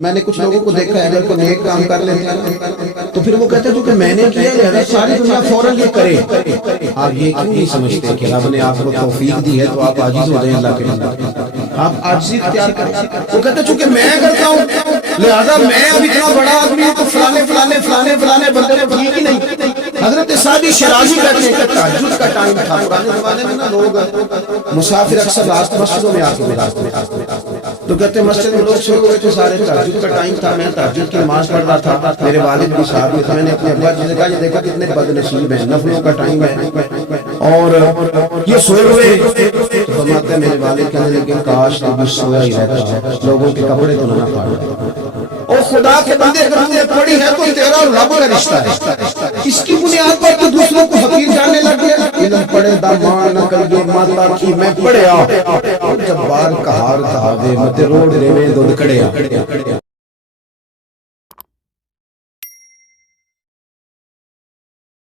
میں نے کچھ لوگوں کو دیکھا ہے اگر کوئی نیک کام کر لیتے ہیں تو پھر وہ کہتے ہیں کہ میں نے کیا لہذا ساری دنیا فوراً یہ کرے. آپ یہ کیوں نہیں سمجھتے کہ رب نے آپ کو توفیق دی ہے تو آپ عاجز ہو جائیں اللہ کے لیے؟ آپ عاجزی اختیار کریں. وہ کہتے ہیں چونکہ میں کرتا ہوں لہذا میں اب اتنا بڑا آدمی ہوں تو فلانے فلانے فلانے فلانے بندے کو ٹھیک ہی نہیں. حضرت سعدی شیرازی کہتے ہیں کہ تہجد کا ٹائم تھا. پرانے زمانے میں نا لوگ مسافر اکثر رات مسجدوں میں آتے ہیں تو کہتے ہیں مسجد میں لوگ شروع ہوئے تھے سارے تہجد کا ٹائم تھا. میں تہجد کی نماز پڑھ رہا تھا. میرے والد بھی ساتھ میں تھے. میں نے اپنے ابا جی سے کہا یہ دیکھا کتنے بد نصیب ہیں, نفلوں کا ٹائم ہے اور یہ سوئے ہوئے. تو فرماتے ہیں میرے والد کہنے لیکن کاش تو بھی سویا ہی رہتا, لوگوں کے کپڑے تو نہ پھاڑ. اور خدا کے بندے اگر تم نے پڑھی ہے تو تیرا اور رب کا رشتہ ہے. اس کی بنیاد پر تو دوسروں کو حقیر جاننے لگ گیا. علم پڑھے دامان نہ کریے ماتا کی میں پڑھیا جب بار کہار کہا دے مت روڈ دے میں دودھ کڑیا.